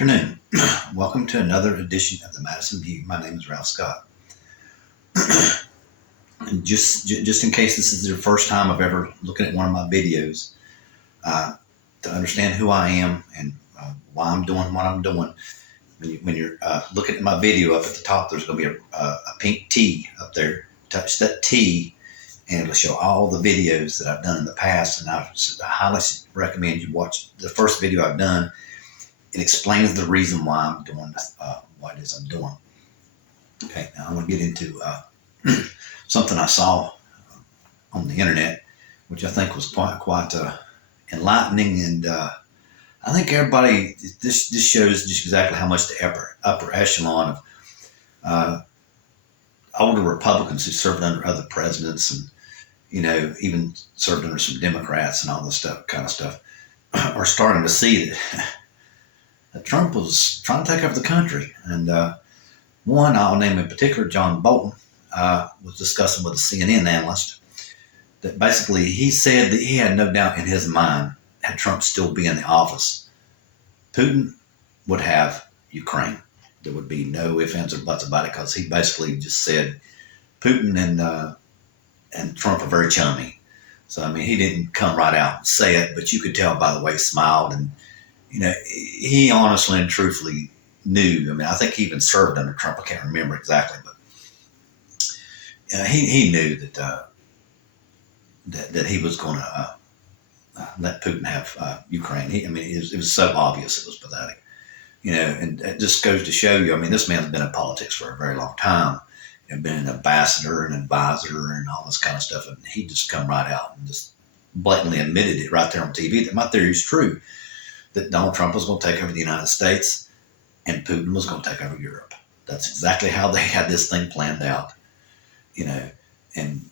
afternoon. Welcome to another edition of the Madison View. My name is Ralph Scott. And just in case this is your first time of ever looking at one of my videos, to understand who I am and why I'm doing what I'm doing, when you're looking at my video up at the top, there's going to be a pink T up there. Touch that T and it'll show all the videos that I've done in the past. And I highly recommend you watch the first video I've done. It explains the reason why I'm doing what it is I'm doing. Okay, now I'm going to get into something I saw on the internet, which I think was quite enlightening, and I think everybody. This shows just exactly how much the upper echelon of older Republicans who served under other presidents, and even served under some Democrats and all this kind of stuff, are starting to see that Trump was trying to take over the country. And one, I'll name in particular, John Bolton, was discussing with a CNN analyst that basically he said that he had no doubt in his mind, had Trump still be in the office, Putin would have Ukraine. There would be no ifs, ands, or buts about it, because he basically just said Putin and Trump are very chummy. So, I mean, he didn't come right out and say it, but you could tell by the way he smiled. And he honestly and truthfully knew. I mean, I think he even served under Trump. I can't remember exactly, but he knew that he was going to let Putin have Ukraine. It was so obvious it was pathetic. And it just goes to show you. I mean, this man's been in politics for a very long time. He's been an ambassador, an advisor, and all this kind of stuff. And he just come right out and just blatantly admitted it right there on TV that my theory is true, that Donald Trump was going to take over the United States and Putin was going to take over Europe. That's exactly how they had this thing planned out. And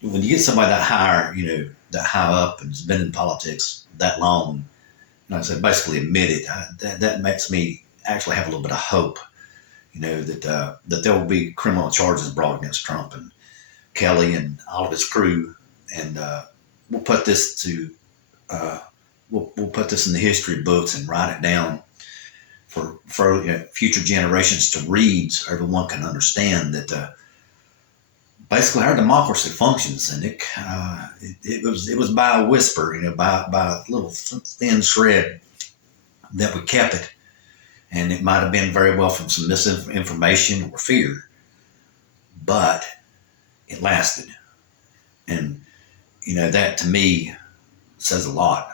when you get somebody that high up and has been in politics that long, like I said, basically admit it, that makes me actually have a little bit of hope, that there will be criminal charges brought against Trump and Kelly and all of his crew. And we'll put this we'll put this in the history books and write it down for future generations to read, so everyone can understand that basically our democracy functions, and it was by a whisper, by a little thin shred that we kept it, and it might have been very well from some misinformation or fear, but it lasted, and that to me says a lot,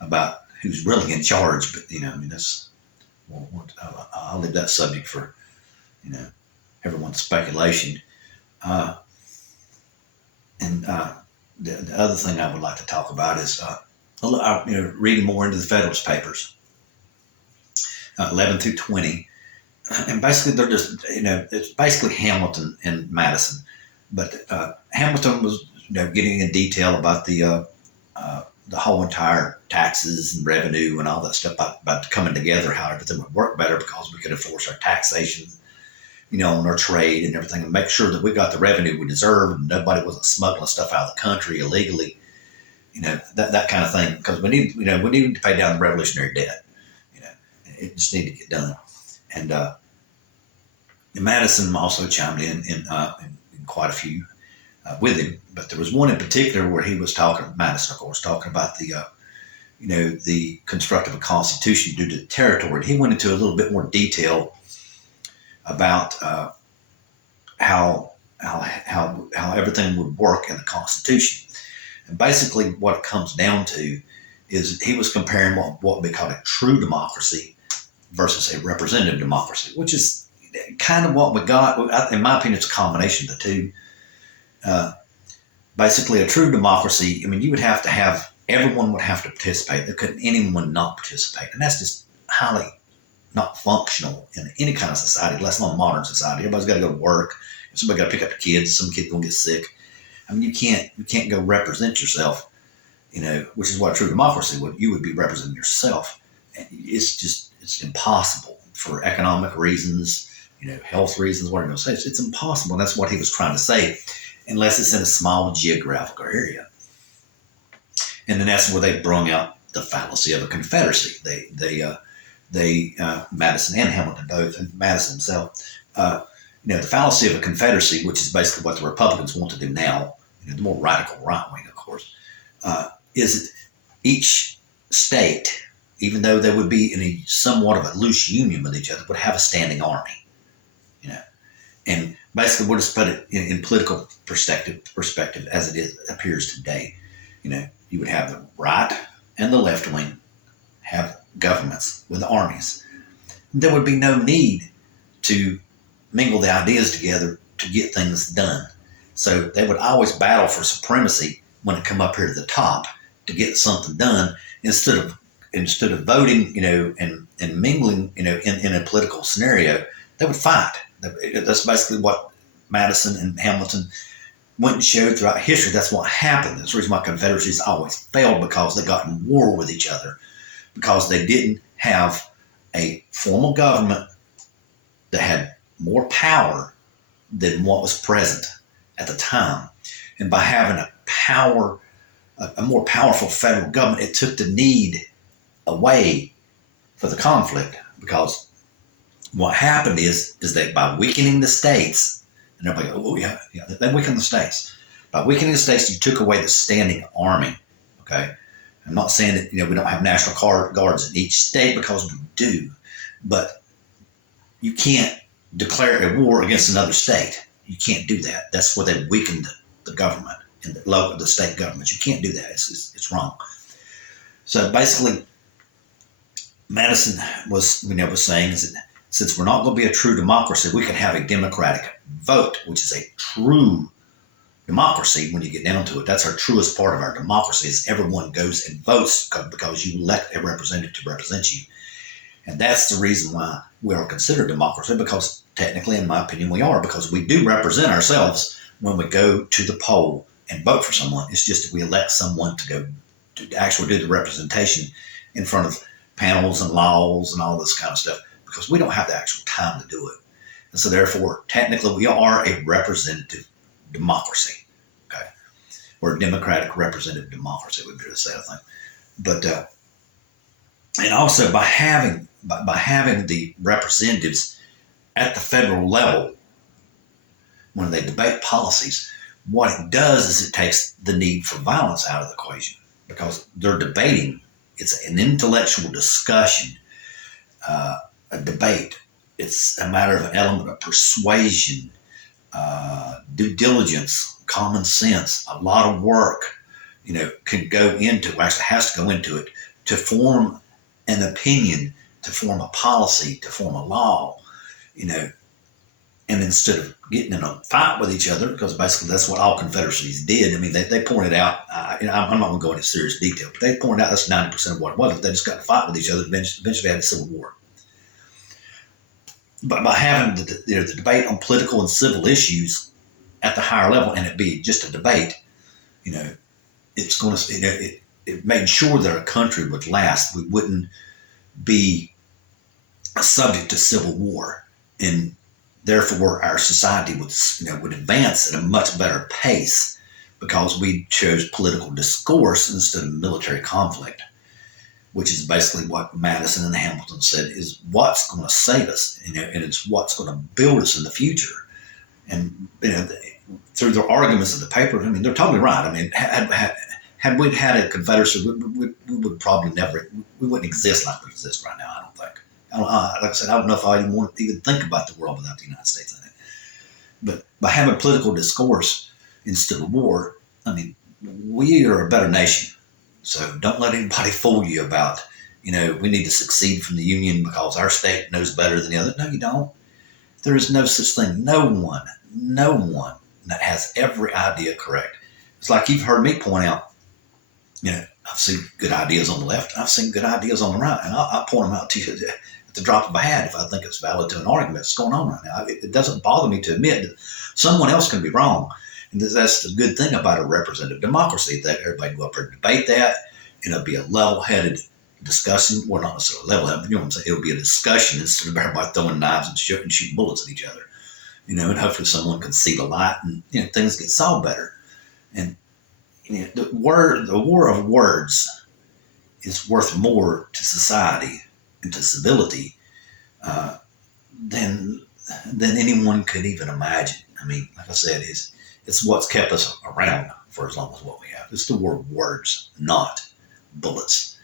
about who's really in charge. But that's I'll leave that subject for everyone's speculation. And the other thing I would like to talk about is reading more into the Federalist Papers, 11 through 20, and basically they're just it's basically Hamilton and Madison, but Hamilton was getting in detail about the whole entire taxes and revenue and all that stuff about coming together, how everything would work better because we could enforce our taxation, on our trade and everything, and make sure that we got the revenue we deserve and nobody wasn't smuggling stuff out of the country illegally, that kind of thing. Because we need to pay down the revolutionary debt. It just needed to get done. And Madison also chimed in quite a few with him, but there was one in particular where he was Madison, of course, talking about the construct of a constitution due to territory. He went into a little bit more detail about how everything would work in the Constitution. And basically what it comes down to is he was comparing what we call a true democracy versus a representative democracy, which is kind of what we got. In my opinion, it's a combination of the two. Basically, a true democracy, you would have to have, everyone would have to participate. There couldn't anyone not participate. And that's just highly not functional in any kind of society, less than modern society. Everybody's got to go to work. Somebody got to pick up the kids. Some kids going to get sick. You can't go represent yourself, which is what a true democracy would. You would be representing yourself. And it's impossible for economic reasons, health reasons, what are you going to say? It's impossible. And that's what he was trying to say, unless it's in a small geographical area. And then that's where they brung out the fallacy of a confederacy. Madison and Hamilton both, and Madison himself, the fallacy of a confederacy, which is basically what the Republicans want to do now, the more radical right wing, of course, is that each state, even though they would be in a somewhat of a loose union with each other, would have a standing army, and basically we'll just put it in political perspective as appears today. You would have the right and the left wing have governments with armies. There would be no need to mingle the ideas together to get things done. So they would always battle for supremacy when it come up here to the top to get something done instead of voting, and mingling, in a political scenario. They would fight. That's basically what Madison and Hamilton went and showed throughout history. That's what happened. That's the reason why confederacies always failed, because they got in war with each other, because they didn't have a formal government that had more power than what was present at the time. And by having a more powerful federal government, it took the need away for the conflict, because what happened is that by weakening the states, and everybody goes, oh yeah, they weakened the states. By weakening the states, you took away the standing army. Okay, I'm not saying that we don't have national guards in each state, because we do, but you can't declare a war against another state. You can't do that. That's where they weakened the government and the state governments. You can't do that. It's wrong. So basically, Madison was saying is that since we're not going to be a true democracy, we can have a democratic vote, which is a true democracy when you get down to it. That's our truest part of our democracy, is everyone goes and votes because you elect a representative to represent you. And that's the reason why we are considered democracy, because technically, in my opinion, we are, because we do represent ourselves when we go to the poll and vote for someone. It's just that we elect someone to go to actually do the representation in front of panels and laws and all this kind of stuff, because we don't have the actual time to do it. And so therefore, technically, we are a representative democracy. Okay. Or a democratic representative democracy, would be the same thing. But, and also by having the representatives at the federal level, when they debate policies, what it does is it takes the need for violence out of the equation, because they're debating. It's an intellectual discussion, a debate. It's a matter of an element of persuasion, due diligence, common sense, a lot of work, can go into, actually has to go into it to form an opinion, to form a policy, to form a law, and instead of getting in a fight with each other, because basically that's what all confederacies did. I mean, they pointed out, I'm not going to go into serious detail, but they pointed out that's 90% of what it was. They just got to fight with each other. Eventually had a civil war. But by having the debate on political and civil issues at the higher level, and it be just a debate, it's going to, it made sure that our country would last. We wouldn't be subject to civil war, and therefore our society would advance at a much better pace, because we chose political discourse instead of military conflict, which is basically what Madison and Hamilton said is what's going to save us, and it's what's going to build us in the future. And through their arguments in the paper, I mean, they're totally right. I mean, had we had a confederacy, we would probably we wouldn't exist like we exist right now, I don't think. Like I said, I don't know if I even want to even think about the world without the United States in it. But by having political discourse instead of war, I mean, we are a better nation. So don't let anybody fool you about, we need to succeed from the Union because our state knows better than the other. No, you don't. There is no such thing. No one that has every idea correct. It's like you've heard me point out, I've seen good ideas on the left, and I've seen good ideas on the right, and I'll point them out to you at the drop of a hat if I think it's valid to an argument that's going on right now. It doesn't bother me to admit that someone else can be wrong. And that's the good thing about a representative democracy, that everybody go up there and debate that, and it'll be a level-headed discussion, or not necessarily level-headed, but you know what I'm saying? It'll be a discussion instead of everybody throwing knives and shooting bullets at each other. And hopefully someone can see the light, and things get solved better. And the war of words is worth more to society and to civility than anyone could even imagine. I mean, like I said, it's what's kept us around for as long as what we have. It's the words, not bullets,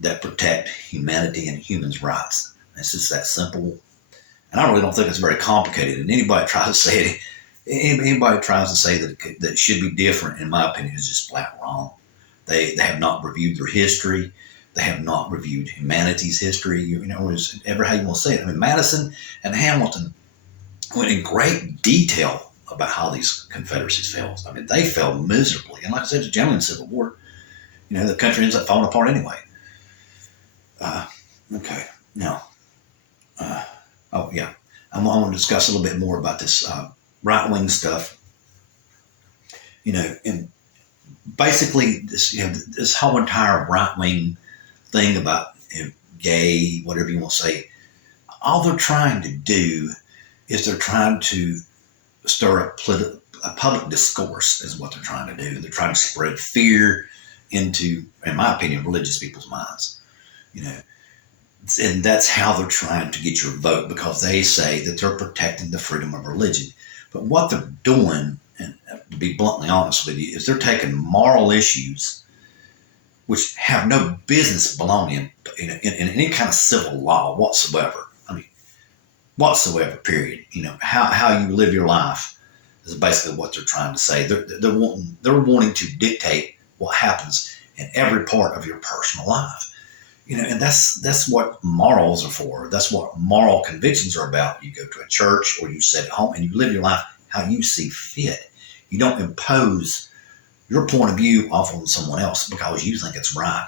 that protect humanity and humans' rights. It's just that simple. And I really don't think it's very complicated. And anybody tries to say it, anybody tries to say that it should be different, in my opinion, is just flat wrong. They have not reviewed their history. They have not reviewed humanity's history. You know, ever how you want to say it. I mean, Madison and Hamilton went in great detail about how these confederacies failed. I mean, they failed miserably. And like I said, generally in the Civil War, you know, the country ends up falling apart anyway. Okay, now, oh yeah, I want to discuss a little bit more about this right-wing stuff. You know, and basically this, you know, this whole entire right-wing thing about, you know, gay, whatever you want to say, all they're trying to do is they're trying to stir up a public discourse is what they're trying to do. They're trying to spread fear into, in my opinion, religious people's minds. You know, and that's how they're trying to get your vote, because they say that they're protecting the freedom of religion. But what they're doing, and to be bluntly honest with you, is they're taking moral issues which have no business belonging in any kind of civil law whatsoever. I mean, whatsoever, period. You know, how you live your life is basically what they're trying to say. They're wanting to dictate what happens in every part of your personal life. You know, and that's what morals are for. That's what moral convictions are about. You go to a church or you sit at home and you live your life how you see fit. You don't impose your point of view off on someone else because you think it's right.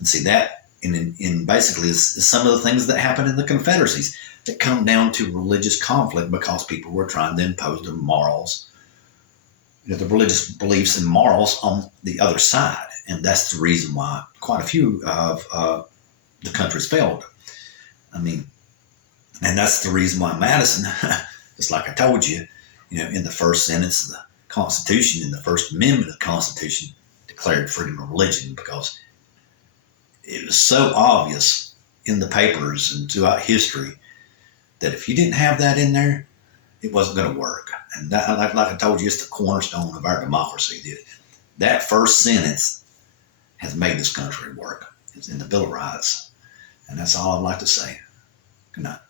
And see that in basically is some of the things that happened in the Confederacies that come down to religious conflict because people were trying to impose their morals, you know, the religious beliefs and morals on the other side. And that's the reason why quite a few of the countries failed. I mean, and that's the reason why Madison, just like I told you, you know, in the first sentence of the Constitution, in the First Amendment of the Constitution, declared freedom of religion, because it was so obvious in the papers and throughout history that if you didn't have that in there, it wasn't going to work. And that, like I told you, it's the cornerstone of our democracy. That first sentence has made this country work. It's in the Bill of Rights. And that's all I'd like to say. Good night.